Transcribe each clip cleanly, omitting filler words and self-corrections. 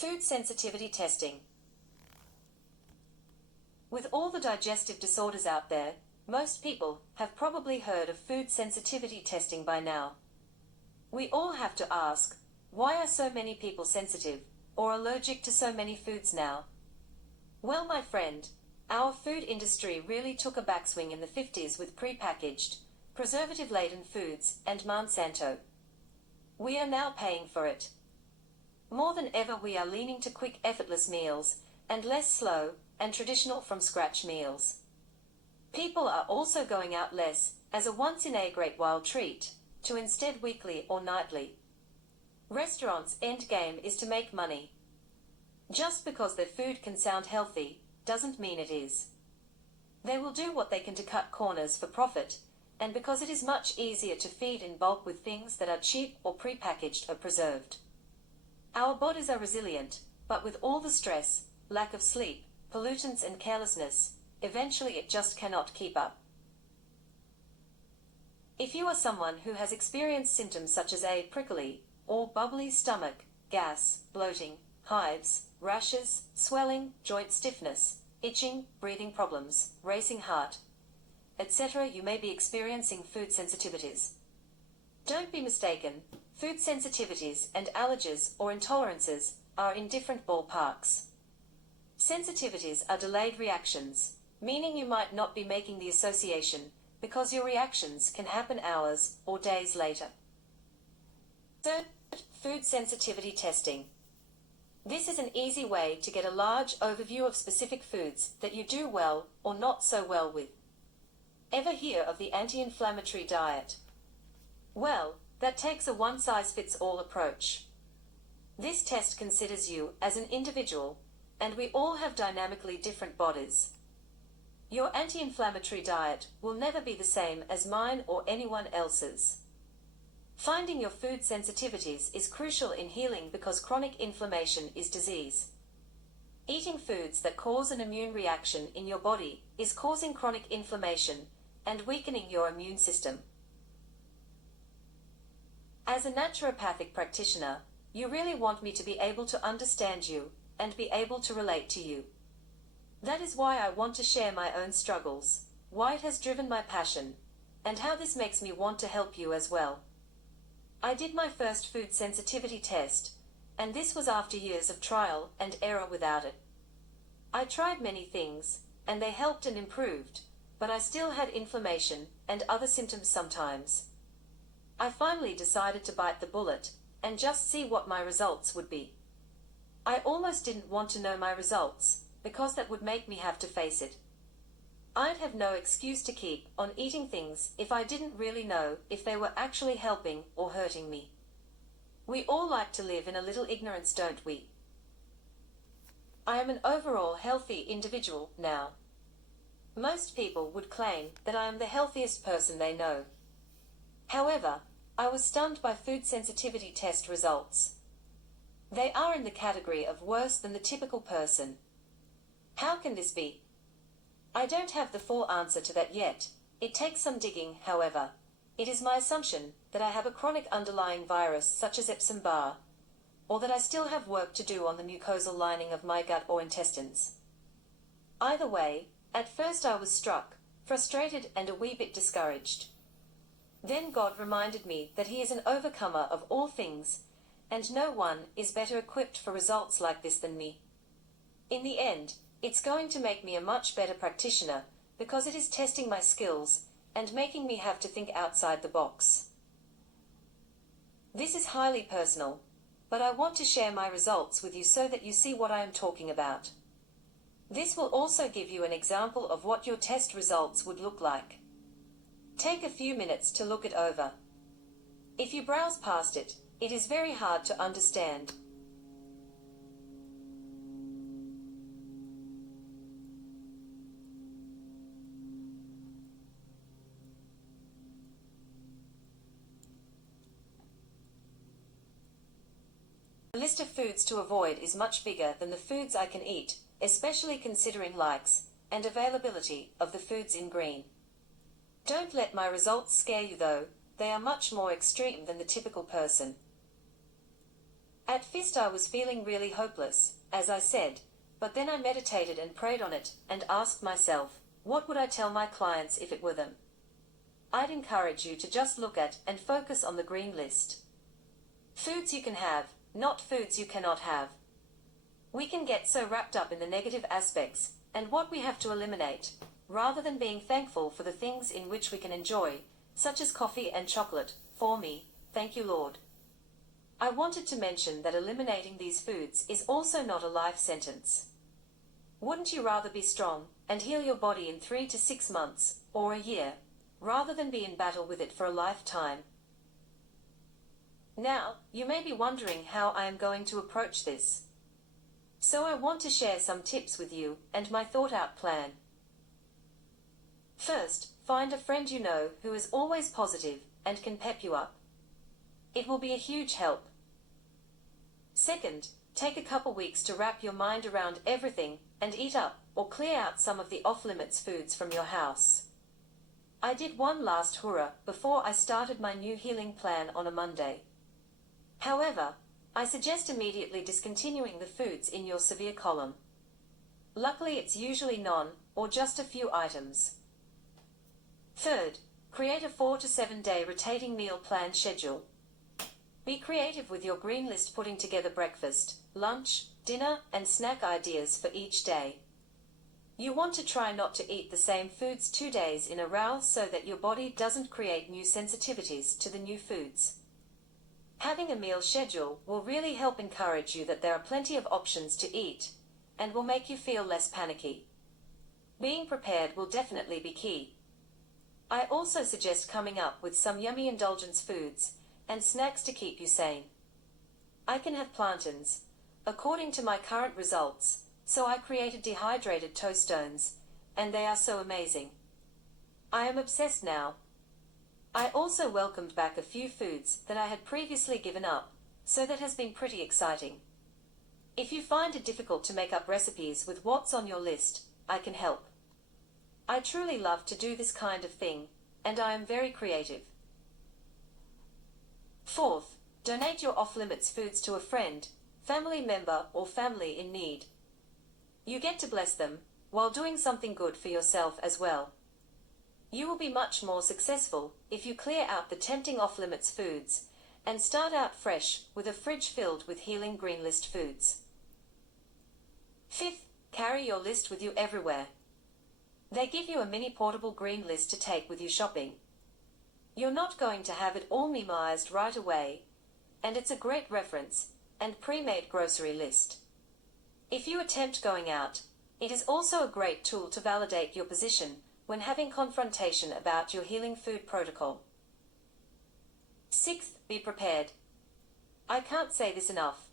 Food sensitivity testing. With all the digestive disorders out there, most people have probably heard of food sensitivity testing by now. We all have to ask, why are so many people sensitive or allergic to so many foods now? Well, my friend, our food industry really took a backswing in the 50s with prepackaged, preservative-laden foods and Monsanto. We are now paying for it. More than ever, we are leaning to quick, effortless meals and less slow and traditional from-scratch meals. People are also going out less as a once-in-a-great-while treat to instead weekly or nightly. Restaurants' end game is to make money. Just because their food can sound healthy doesn't mean it is. They will do what they can to cut corners for profit, and because it is much easier to feed in bulk with things that are cheap or prepackaged or preserved. Our bodies are resilient, but with all the stress, lack of sleep, pollutants and carelessness, eventually it just cannot keep up. If you are someone who has experienced symptoms such as a prickly or bubbly stomach, gas, bloating, hives, rashes, swelling, joint stiffness, itching, breathing problems, racing heart, etc., you may be experiencing food sensitivities. Don't be mistaken, food sensitivities and allergies or intolerances are in different ballparks. Sensitivities are delayed reactions, meaning you might not be making the association because your reactions can happen hours or days later. Third, food sensitivity testing. This is an easy way to get a large overview of specific foods that you do well or not so well with. Ever hear of the anti-inflammatory diet? Well, that takes a one-size-fits-all approach. This test considers you as an individual, and we all have dynamically different bodies. Your anti-inflammatory diet will never be the same as mine or anyone else's. Finding your food sensitivities is crucial in healing because chronic inflammation is disease. Eating foods that cause an immune reaction in your body is causing chronic inflammation and weakening your immune system. As a naturopathic practitioner, you really want me to be able to understand you and be able to relate to you. That is why I want to share my own struggles, why it has driven my passion, and how this makes me want to help you as well. I did my first food sensitivity test, and this was after years of trial and error without it. I tried many things, and they helped and improved, but I still had inflammation and other symptoms sometimes. I finally decided to bite the bullet and just see what my results would be. I almost didn't want to know my results, because that would make me have to face it. I'd have no excuse to keep on eating things if I didn't really know if they were actually helping or hurting me. We all like to live in a little ignorance, don't we? I am an overall healthy individual now. Most people would claim that I am the healthiest person they know. However, I was stunned by food sensitivity test results. They are in the category of worse than the typical person. How can this be? I don't have the full answer to that yet. It takes some digging, however. It is my assumption that I have a chronic underlying virus such as Epstein-Barr, or that I still have work to do on the mucosal lining of my gut or intestines. Either way, at first I was struck, frustrated and a wee bit discouraged. Then God reminded me that He is an overcomer of all things, and no one is better equipped for results like this than me. In the end, it's going to make me a much better practitioner because it is testing my skills and making me have to think outside the box. This is highly personal, but I want to share my results with you so that you see what I am talking about. This will also give you an example of what your test results would look like. Take a few minutes to look it over. If you browse past it, it is very hard to understand. The list of foods to avoid is much bigger than the foods I can eat, especially considering likes and availability of the foods in green. Don't let my results scare you though, they are much more extreme than the typical person. At first I was feeling really hopeless, as I said, but then I meditated and prayed on it, and asked myself, what would I tell my clients if it were them? I'd encourage you to just look at and focus on the green list. Foods you can have, not foods you cannot have. We can get so wrapped up in the negative aspects, and what we have to eliminate, rather than being thankful for the things in which we can enjoy, such as coffee and chocolate. For me, thank you, Lord. I wanted to mention that eliminating these foods is also not a life sentence. Wouldn't you rather be strong and heal your body in 3 to 6 months, or a year, rather than be in battle with it for a lifetime? Now, you may be wondering how I am going to approach this. So I want to share some tips with you and my thought-out plan. First, find a friend you know who is always positive and can pep you up. It will be a huge help. Second, take a couple weeks to wrap your mind around everything and eat up or clear out some of the off-limits foods from your house. I did one last hurrah before I started my new healing plan on a Monday. However, I suggest immediately discontinuing the foods in your severe column. Luckily, it's usually none or just a few items. Third, create a 4 to 7 day rotating meal plan schedule. Be creative with your green list, putting together breakfast, lunch, dinner, and snack ideas for each day. You want to try not to eat the same foods 2 days in a row so that your body doesn't create new sensitivities to the new foods. Having a meal schedule will really help encourage you that there are plenty of options to eat, and will make you feel less panicky. Being prepared will definitely be key. I also suggest coming up with some yummy indulgence foods and snacks to keep you sane. I can have plantains, according to my current results, so I created dehydrated toastones, and they are so amazing. I am obsessed now. I also welcomed back a few foods that I had previously given up, so that has been pretty exciting. If you find it difficult to make up recipes with what's on your list, I can help. I truly love to do this kind of thing, and I am very creative. Fourth, donate your off-limits foods to a friend, family member, or family in need. You get to bless them, while doing something good for yourself as well. You will be much more successful if you clear out the tempting off-limits foods and start out fresh with a fridge filled with healing green list foods. Fifth, carry your list with you everywhere. They give you a mini portable green list to take with you shopping. You're not going to have it all memorized right away, and it's a great reference and pre-made grocery list. If you attempt going out, it is also a great tool to validate your position when having confrontation about your healing food protocol. Sixth, be prepared. I can't say this enough.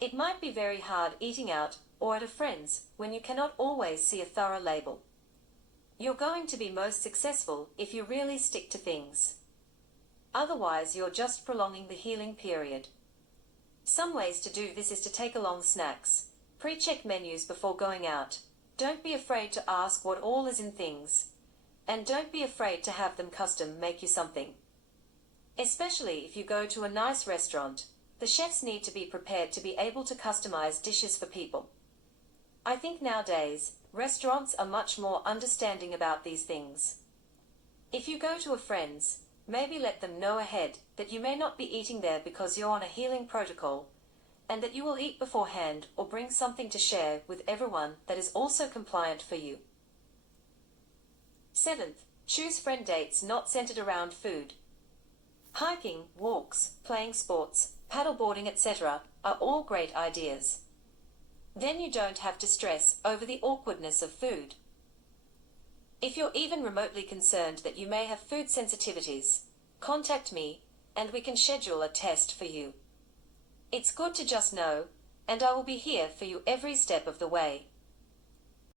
It might be very hard eating out or at a friend's when you cannot always see a thorough label. You're going to be most successful if you really stick to things. Otherwise, you're just prolonging the healing period. Some ways to do this is to take along snacks. Pre-check menus before going out. Don't be afraid to ask what all is in things. And don't be afraid to have them custom make you something. Especially if you go to a nice restaurant, the chefs need to be prepared to be able to customize dishes for people. I think nowadays, restaurants are much more understanding about these things. If you go to a friend's, maybe let them know ahead that you may not be eating there because you're on a healing protocol, and that you will eat beforehand or bring something to share with everyone that is also compliant for you. Seventh, choose friend dates not centered around food. Hiking, walks, playing sports, paddleboarding, etc. are all great ideas. Then you don't have to stress over the awkwardness of food. If you're even remotely concerned that you may have food sensitivities, contact me, and we can schedule a test for you. It's good to just know, and I will be here for you every step of the way.